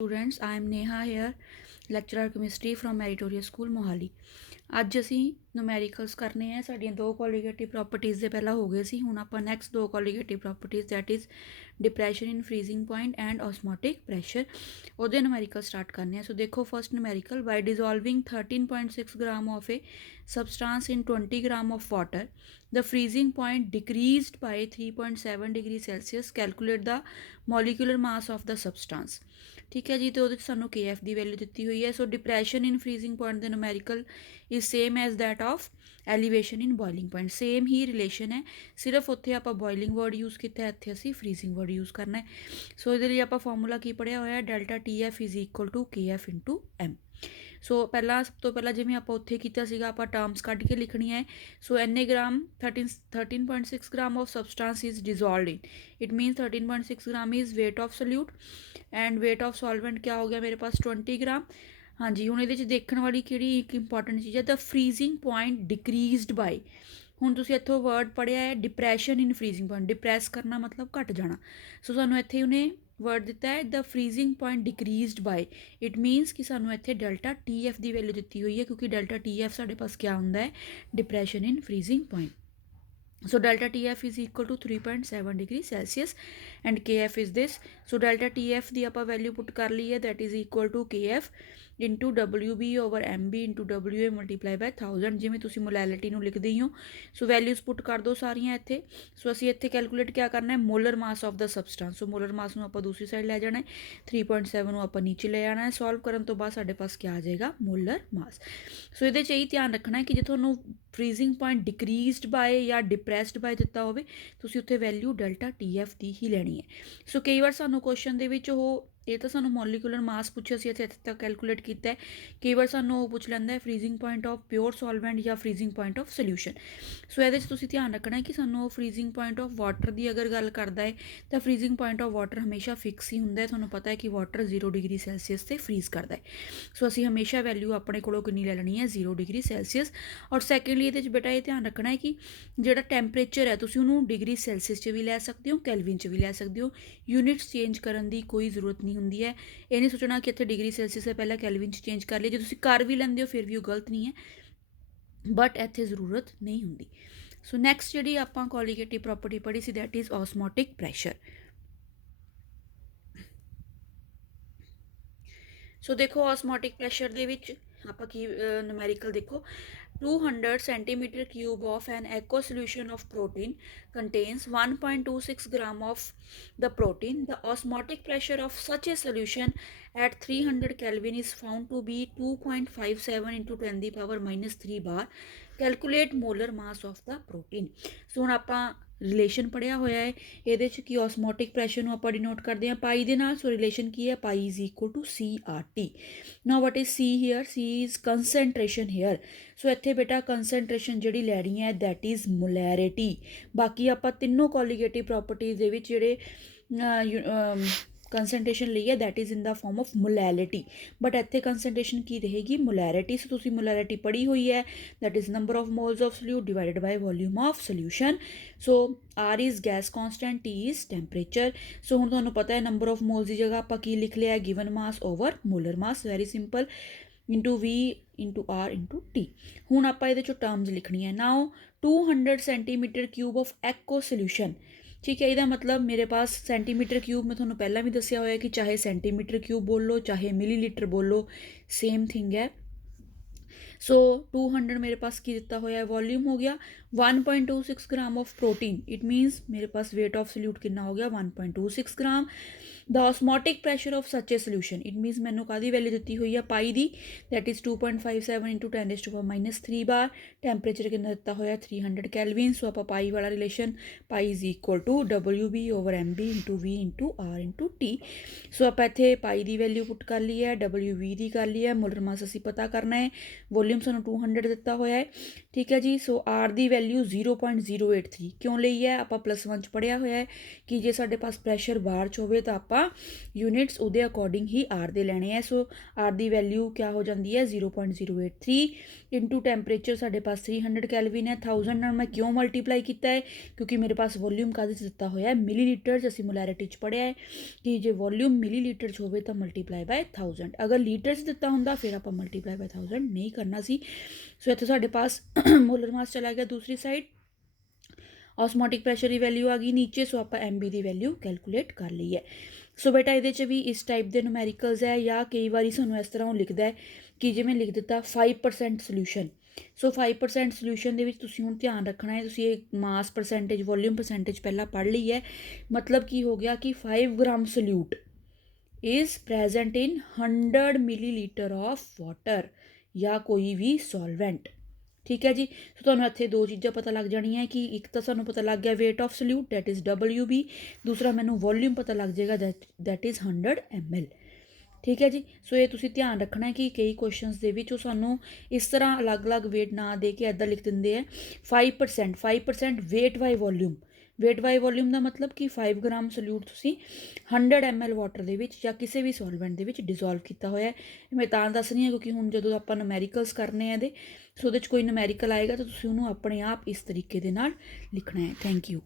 Students, I am Neha here, lecturer chemistry from Meritorious School Mohali। ਅੱਜ ਅਸੀਂ numericals ਕਰਨੇ ਆ। ਸਾਡੀਆਂ ਦੋ ਕੋਲੀਗੇਟਿਵ ਪ੍ਰੋਪਰਟੀਜ਼ ਦੇ ਪਹਿਲਾਂ ਹੋ ਗਏ ਸੀ। ਹੁਣ ਆਪਾਂ ਨੈਕਸਟ ਦੋ colligative properties that is depression in freezing point and osmotic pressure, ਉਹਦੇ ਨੂਮੈਰੀਕਲ ਸਟਾਰਟ ਕਰਨੇ ਆ। ਸੋ ਦੇਖੋ, first numerical, by dissolving 13.6 gram of a substance in 20 gram of water, the freezing point decreased by 3.7 degree Celsius, calculate the molecular mass of the substance। ਠੀਕ ਹੈ ਜੀ, ਤੇ ਉਹਦੇ 'ਚ ਸਾਨੂੰ KF ਦੀ ਵੈਲਿਊ ਦਿੱਤੀ ਹੋਈ ਹੈ। ਸੋ ਡਿਪਰੈਸ਼ਨ ਇਨ ਫਰੀਜ਼ਿੰਗ ਪੁਆਇੰਟ ਦੇ numerical is same as that of elevation in boiling point. Same he relation ਹੈ, ਸਿਰਫ ਉੱਥੇ ਆਪਾਂ ਬੋਇਲਿੰਗ ਵਰਡ ਯੂਜ਼ ਕੀਤਾ, ਇੱਥੇ ਅਸੀਂ ਫਰੀਜ਼ਿੰਗ ਵਰਡ ਯੂਜ਼ ਕਰਨਾ ਹੈ। ਸੋ ਇਹਦੇ ਲਈ ਆਪਾਂ ਫਾਰਮੂਲਾ ਕੀ ਪੜ੍ਹਿਆ ਹੋਇਆ, delta TF is equal to KF into M। So ਸਭ ਤੋਂ ਪਹਿਲਾਂ ਜਿਵੇਂ ਆਪਾਂ ਉੱਥੇ ਕੀਤਾ ਸੀਗਾ, ਆਪਾਂ ਟਰਮਸ ਕੱਢ ਕੇ ਲਿਖਣੀ ਹੈ। ਸੋ ਐਨੇ gram 13.6 gram of substance is dissolved in, it means 13.6 gram is weight of solute and weight of solvent ਕਿਆ ਹੋ ਗਿਆ ਮੇਰੇ ਪਾਸ 20 ਗ੍ਰਾਮ। ਹਾਂਜੀ, ਹੁਣ ਇਹਦੇ 'ਚ ਦੇਖਣ ਵਾਲੀ ਕਿਹੜੀ ਇੱਕ ਇੰਪੋਰਟੈਂਟ ਚੀਜ਼ ਹੈ, ਦ ਫਰੀਜ਼ਿੰਗ ਪੁਆਇੰਟ ਡਿਕਰੀਜ਼ਡ ਬਾਈ। ਹੁਣ ਤੁਸੀਂ ਇੱਥੋਂ ਵਰਡ ਪੜ੍ਹਿਆ ਹੈ depression in freezing point, depress ਕਰਨਾ ਮਤਲਬ ਘਟ ਜਾਣਾ। ਸੋ ਸਾਨੂੰ ਇੱਥੇ ਉਹਨੇ ਵਰਡ ਦਿੱਤਾ ਹੈ ਦ freezing point ਡਿਕਰੀਜ਼ਡ by, it means ਕਿ ਸਾਨੂੰ ਇੱਥੇ ਡੈਲਟਾ TF ਦੀ ਵੈਲਿਊ ਦਿੱਤੀ ਹੋਈ ਹੈ, ਕਿਉਂਕਿ ਡੈਲਟਾ TF ਸਾਡੇ ਪਾਸ ਕਿਆ ਹੁੰਦਾ ਹੈ, depression in freezing point. So delta TF is equal to 3.7 degree Celsius and KF is this. So delta TF ਦੀ ਆਪਾਂ ਵੈਲਿਊ ਪੁੱਟ ਕਰ ਲਈ ਹੈ, that is equal to KF into WB over MB into WA multiply by 1000, ਜਿਵੇਂ ਤੁਸੀਂ ਮੋਲੈਲਿਟੀ ਨੂੰ ਲਿਖਦੇ ਹੀ ਹੋ। ਸੋ values ਪੁੱਟ ਕਰ ਦਿਓ ਸਾਰੀਆਂ ਇੱਥੇ। ਸੋ ਅਸੀਂ ਇੱਥੇ ਕੈਲਕੂਲੇਟ ਕਿਆ ਕਰਨਾ ਹੈ, molar mass of the substance. So molar ਮਾਸ ਨੂੰ ਆਪਾਂ ਦੂਸਰੀ ਸਾਈਡ ਲੈ ਜਾਣਾ ਹੈ, 3.7 ਨੂੰ ਆਪਾਂ ਨੀਚੇ ਲੈ ਜਾਣਾ ਹੈ। ਸੋਲਵ ਕਰਨ ਤੋਂ ਬਾਅਦ ਸਾਡੇ ਪਾਸ ਕਿਆ ਆ ਜਾਏਗਾ, ਮੋਲਰ ਮਾਸ। ਸੋ ਇਹਦੇ 'ਚ ਇਹੀ ਧਿਆਨ ਰੱਖਣਾ ਹੈ ਕਿ ਜੇ ਤੁਹਾਨੂੰ ਫਰੀਜ਼ਿੰਗ ਪੁਆਇੰਟ ਡਿਕਰੀਜ਼ਡ ਬਾਏ ਜਾਂ ਡਿਪਰੈਸਡ ਬਾਏ ਦਿੱਤਾ ਹੋਵੇ, ਤੁਸੀਂ ਉੱਥੇ ਵੈਲਿਊ ਡੈਲਟਾ TF ਦੀ ਹੀ ਲੈਣੀ ਹੈ। ਸੋ ਕਈ ਵਾਰ ਸਾਨੂੰ ਕੁਐਸਚਨ ਦੇ ਵਿੱਚ ਇਹ ਤਾਂ ਸਾਨੂੰ ਮੋਲੀਕੂਲਰ ਮਾਸ ਪੁੱਛਿਆ ਸੀ, ਇੱਥੇ ਤੱਕ ਕੈਲਕੂਲੇਟ ਕੀਤਾ ਹੈ। ਕਈ ਵਾਰ ਸਾਨੂੰ ਉਹ ਪੁੱਛ ਲੈਂਦਾ ਹੈ ਫਰੀਜ਼ਿੰਗ ਪੁਆਇੰਟ ਆਫ ਪਿਓਰ ਸੋਲਵੈਂਟ ਜਾਂ ਫਰੀਜ਼ਿੰਗ ਪੁਆਇੰਟ ਆਫ ਸੋਲਿਊਸ਼ਨ। ਸੋ ਇਹਦੇ 'ਚ ਤੁਸੀਂ ਧਿਆਨ ਰੱਖਣਾ ਹੈ ਕਿ ਸਾਨੂੰ ਉਹ ਫਰੀਜ਼ਿੰਗ ਪੁਆਇੰਟ ਆਫ ਵਾਟਰ ਦੀ ਅਗਰ ਗੱਲ ਕਰਦਾ ਹੈ ਤਾਂ ਫਰੀਜ਼ਿੰਗ ਪੁਆਇੰਟ ਆਫ ਵਾਟਰ ਹਮੇਸ਼ਾ ਫਿਕਸ ਹੀ ਹੁੰਦਾ ਹੈ। ਤੁਹਾਨੂੰ ਪਤਾ ਹੈ ਕਿ ਵਾਟਰ 0 ਡਿਗਰੀ ਸੈਲਸੀਅਸ 'ਤੇ ਫਰੀਜ਼ ਕਰਦਾ ਹੈ। ਸੋ ਅਸੀਂ ਹਮੇਸ਼ਾ ਵੈਲਿਊ ਆਪਣੇ ਕੋਲੋਂ ਕਿੰਨੀ ਲੈ ਲੈਣੀ ਹੈ, 0 ਡਿਗਰੀ ਸੈਲਸੀਅਸ। ਔਰ ਸੈਕਿੰਡਲੀ ਇਹਦੇ 'ਚ ਬੇਟਾ ਇਹ ਧਿਆਨ ਰੱਖਣਾ ਹੈ ਕਿ ਜਿਹੜਾ ਟੈਂਪਰੇਚਰ ਹੈ ਤੁਸੀਂ ਉਹਨੂੰ ਡਿਗਰੀ ਸੈਲਸੀਅਸ 'ਚ ਵੀ ਲੈ ਸਕਦੇ ਹੋ, ਕੈਲਵਿਨ 'ਚ ਵੀ ਲੈ ਸਕਦੇ ਹੋ। ਯੂਨਿਟਸ ਚੇਂਜ ਕਰਨ ਦੀ ਕੋਈ ਜ਼ਰੂਰਤ ਨਹੀਂ ਹੁੰਦੀ ਹੈ। ਇਹ ਨਹੀਂ ਸੋਚਣਾ ਕਿ ਇੱਥੇ ਡਿਗਰੀ ਸੈਲਸੀਅਸ ਹੈ ਪਹਿਲਾਂ ਕੈਲਵਿਨ 'ਚ ਚੇਂਜ ਕਰ ਲਈ। ਜੇ ਤੁਸੀਂ ਕਰ ਵੀ ਲੈਂਦੇ ਹੋ ਫਿਰ ਵੀ ਉਹ ਗਲਤ ਨਹੀਂ ਹੈ, ਬਟ ਇੱਥੇ ਜ਼ਰੂਰਤ ਨਹੀਂ ਹੁੰਦੀ। ਸੋ ਨੈਕਸਟ ਜਿਹੜੀ ਆਪਾਂ ਕੋਲੀਗੇਟਿਵ ਪ੍ਰੋਪਰਟੀ ਪੜ੍ਹੀ ਸੀ, ਦੈਟ ਇਜ਼ ਔਸਮੋਟਿਕ ਪ੍ਰੈਸ਼ਰ। ਸੋ ਦੇਖੋ, ਔਸਮੋਟਿਕ ਪ੍ਰੈਸ਼ਰ ਦੇ ਵਿੱਚ ਆਪਾਂ ਕੀ ਨੂਮੈਰੀਕਲ ਦੇਖੋ, 200 centimeter cube of an aqueous solution of protein contains 1.26 gram of the protein. The osmotic pressure of such a solution at 300 Kelvin is found to be 2.57 into 10 the power minus 3 bar. Calculate molar mass of the protein. So ਹੁਣ ਆਪਾਂ relation ਪੜ੍ਹਿਆ ਹੋਇਆ ਹੈ, ਇਹਦੇ 'ਚ ਕੀ ਔਸਮੋਟਿਕ pressure ਨੂੰ ਆਪਾਂ denote ਕਰਦੇ ਹਾਂ ਪਾਈ ਦੇ ਨਾਲ। ਸੋ ਰਿਲੇਸ਼ਨ ਕੀ ਹੈ, pi is equal to CRT। Now what is C here, C is concentration here. So ਇੱਥੇ ਬੇਟਾ ਕੰਸੈਂਟਰੇਸ਼ਨ ਜਿਹੜੀ ਲੈਣੀ ਹੈ ਦੈਟ ਇਜ਼ ਮੋਲੈਰਿਟੀ। ਬਾਕੀ ਆਪਾਂ ਤਿੰਨੋਂ ਕੋਲੀਗੇਟਿਵ ਪ੍ਰੋਪਰਟੀਜ਼ ਦੇ ਵਿੱਚ ਜਿਹੜੇ ਕੰਸੈਂਟਰੇਸ਼ਨ ਲਈ ਹੈ that is in the form of molality, but ਇੱਥੇ ਕੰਸੈਂਟਰੇਸ਼ਨ ਕੀ ਰਹੇਗੀ, ਮੋਲੈਰਿਟੀ। ਸੋ ਤੁਸੀਂ ਮੋਲੈਰਿਟੀ ਪੜ੍ਹੀ ਹੋਈ ਹੈ, that is number of moles of solute divided by volume of solution. So R is gas constant, T is temperature. So ਹੁਣ ਤੁਹਾਨੂੰ ਪਤਾ ਹੈ ਨੰਬਰ ਆਫ ਮੋਲਸ ਦੀ ਜਗ੍ਹਾ ਆਪਾਂ ਕੀ ਲਿਖ ਲਿਆ ਹੈ, given mass over molar mass, very simple, into V into R into T। ਹੁਣ ਆਪਾਂ ਇਹਦੇ 'ਚੋਂ ਟਰਮਸ ਲਿਖਣੀ ਹੈ। Now 200 centimetre cube of aqueous solution, ਠੀਕ ਹੈ। ਇਹਦਾ ਮਤਲਬ ਮੇਰੇ ਪਾਸ ਸੈਂਟੀਮੀਟਰ ਕਿਊਬ, ਮੈਂ ਤੁਹਾਨੂੰ ਪਹਿਲਾਂ ਵੀ ਦੱਸਿਆ ਹੋਇਆ ਕਿ ਚਾਹੇ ਸੈਂਟੀਮੀਟਰ ਕਿਊਬ ਬੋਲੋ ਚਾਹੇ ਮਿਲੀਲੀਟਰ ਬੋਲੋ, ਸੇਮ ਥਿੰਗ ਹੈ। ਸੋ 200 ਮੇਰੇ ਪਾਸ ਕੀ ਦਿੱਤਾ ਹੋਇਆ, ਵੋਲਿਊਮ ਹੋ ਗਿਆ। 1.26 gram of protein, it means ਮੇਰੇ ਪਾਸ ਵੇਟ ਆਫ ਸੋਲਿਊਟ ਕਿੰਨਾ ਹੋ ਗਿਆ, 1.26 ਗ੍ਰਾਮ। ਦ ਔਸਮੋਟਿਕ ਪ੍ਰੈਸ਼ਰ ਆਫ ਸੱਚ ਏ ਸੋਲਿਊਸ਼ਨ, ਇਟ ਮੀਨਸ ਮੈਨੂੰ ਕਾਹਦੀ ਵੈਲਿਊ ਦਿੱਤੀ ਹੋਈ ਹੈ, ਪਾਈ ਦੀ, that is 2.57 into 10⁻³ bar. Temperature ਕਿੰਨਾ ਦਿੱਤਾ ਹੋਇਆ, 300 ਕੈਲਵਿਨ। ਸੋ ਆਪਾਂ ਪਾਈ ਵਾਲਾ relation, pi is equal to WB over MB into V into R into T। So ਆਪਾਂ ਇੱਥੇ ਪਾਈ ਦੀ ਵੈਲਿਊ ਪੁੱਟ ਕਰ ਲਈ ਹੈ, WB ਦੀ ਕਰ ਲਈ ਹੈ, ਮੋਲਰ ਮਾਸ ਅਸੀਂ ਪਤਾ ਕਰਨਾ ਹੈ, ਵੋਲਿਊਮ ਸਾਨੂੰ 200 ਦਿੱਤਾ ਹੋਇਆ ਹੈ, ਠੀਕ ਹੈ ਜੀ। ਸੋ ਆਰ ਦੀ ਵੈਲਿਊ 0.083 ਕਿਉਂ ਲਈ ਹੈ, ਆਪਾਂ +1 'ਚ ਪੜ੍ਹਿਆ ਹੋਇਆ ਹੈ ਕਿ ਜੇ ਸਾਡੇ ਪਾਸ ਪ੍ਰੈਸ਼ਰ ਬਾਰ 'ਚ ਹੋਵੇ ਤਾਂ ਆਪਾਂ ਯੂਨਿਟਸ ਉਹਦੇ ਅਕੋਰਡਿੰਗ ਹੀ ਆਰ ਦੇ ਲੈਣੇ ਹੈ। ਸੋ ਆਰ ਦੀ ਵੈਲਿਊ ਕਿਆ ਹੋ ਜਾਂਦੀ ਹੈ 0.083 ਇੰਟੂ ਟੈਂਪਰੇਚਰ ਸਾਡੇ ਪਾਸ 300 ਕੈਲਵਿਨ ਹੈ। 1000 ਨਾਲ ਮੈਂ ਕਿਉਂ ਮਲਟੀਪਲਾਈ ਕੀਤਾ ਹੈ, ਕਿਉਂਕਿ ਮੇਰੇ ਪਾਸ ਵੋਲਿਊਮ ਕਾਹਦੇ 'ਚ ਦਿੱਤਾ ਹੋਇਆ ਹੈ ਮਿਲੀਲੀਟਰ 'ਚ। ਅਸੀਂ ਮੋਲੈਰਿਟੀ 'ਚ ਪੜ੍ਹਿਆ ਹੈ ਕਿ ਜੇ ਵੋਲਿਊਮ ਮਿਲੀਲੀਟਰ 'ਚ ਹੋਵੇ ਤਾਂ ਮਲਟੀਪਲਾਈ ਬਾਏ 1000, ਅਗਰ ਲੀਟਰ 'ਚ ਦਿੱਤਾ ਹੁੰਦਾ ਫਿਰ ਆਪਾਂ ਮਲਟੀਪਲਾਈ ਬਾਏ 1000 ਨਹੀਂ ਕਰਨਾ ਸੀ। ਸੋ ਇੱਥੇ ਸਾਡੇ ਪਾਸ ਮੋਲਰ ਮਾਸ ਚਲਾ ਗਿਆ ਦੂਸਰੀ ਸਾਈਡ, ਆਸਮੋਟਿਕ ਪ੍ਰੈਸ਼ਰ ਦੀ ਵੈਲਿਊ ਆ ਗਈ ਨੀਚੇ। ਸੋ ਆਪਾਂ MB ਦੀ ਵੈਲਿਊ ਕੈਲਕੂਲੇਟ ਕਰ ਲਈ ਹੈ। ਸੋ ਬੇਟਾ ਇਹਦੇ 'ਚ ਵੀ ਇਸ ਟਾਈਪ ਦੇ ਨੂਮੈਰੀਕਲਸ ਹੈ, ਜਾਂ ਕਈ ਵਾਰੀ ਸਾਨੂੰ ਇਸ ਤਰ੍ਹਾਂ ਉਹ ਲਿਖਦਾ ਹੈ ਕਿ ਜਿਵੇਂ ਲਿਖ ਦਿੱਤਾ 5% ਸੋਲਿਊਸ਼ਨ। ਸੋ 5% ਸੋਲਿਊਸ਼ਨ ਦੇ ਵਿੱਚ ਤੁਸੀਂ ਹੁਣ ਧਿਆਨ ਰੱਖਣਾ ਹੈ, ਤੁਸੀਂ ਇਹ ਮਾਸ ਪਰਸੈਂਟੇਜ ਵੋਲਿਊਮ ਪਰਸੈਂਟੇਜ ਪਹਿਲਾਂ ਪੜ੍ਹ ਲਈ ਹੈ। ਮਤਲਬ ਕੀ ਹੋ ਗਿਆ ਕਿ 5 gram solute is present in 100 millilitre of water ਜਾਂ ਕੋਈ ਵੀ ਸੋਲਵੈਂਟ, ਠੀਕ ਹੈ ਜੀ। ਸੋ ਤੁਹਾਨੂੰ ਇੱਥੇ ਦੋ ਚੀਜ਼ਾਂ ਪਤਾ ਲੱਗ ਜਾਣੀਆਂ ਕਿ ਇੱਕ ਤਾਂ ਸਾਨੂੰ ਪਤਾ ਲੱਗ ਗਿਆ weight of solute that is WB, ਦੂਸਰਾ ਮੈਨੂੰ ਵੋਲਿਊਮ ਪਤਾ ਲੱਗ ਜਾਏਗਾ that is 100 ml, ਠੀਕ ਹੈ ਜੀ। ਸੋ ਇਹ ਤੁਸੀਂ ਧਿਆਨ ਰੱਖਣਾ ਹੈ ਕਿ ਕਈ ਕੁਐਸਚਨਸ ਦੇ ਵਿੱਚ ਉਹ ਸਾਨੂੰ ਇਸ ਤਰ੍ਹਾਂ ਅਲੱਗ-ਅਲੱਗ weight ਨਾ ਦੇ ਕੇ ਇੱਦਾਂ ਲਿਖ ਦਿੰਦੇ ਹੈ 5% weight by volume। weight by volume ਦਾ ਮਤਲਬ ਕਿ 5 ਗ੍ਰਾਮ ਸੋਲਿਊਟ ਤੁਸੀਂ 100 ml ਵਾਟਰ ਦੇ ਵਿੱਚ ਜਾਂ ਕਿਸੇ ਵੀ ਸੋਲਵੈਂਟ ਦੇ ਵਿੱਚ ਡਿਜ਼ੋਲਵ ਕੀਤਾ ਹੋਇਆ ਹੈ। ਮੈਂ ਤਾਂ ਦੱਸ ਰਹੀ ਹਾਂ ਕਿਉਂਕਿ ਹੁਣ ਜਦੋਂ ਆਪਾਂ ਨੂਮੈਰੀਕਲਸ ਕਰਨੇ ਆ ਇਹਦੇ, ਸੋ ਉਹਦੇ 'ਚ ਕੋਈ ਨੂਮੈਰੀਕਲ ਆਏਗਾ ਤਾਂ ਤੁਸੀਂ ਉਹਨੂੰ ਆਪਣੇ ਆਪ ਇਸ ਤਰੀਕੇ ਦੇ ਨਾਲ ਲਿਖਣਾ ਹੈ। Thank you.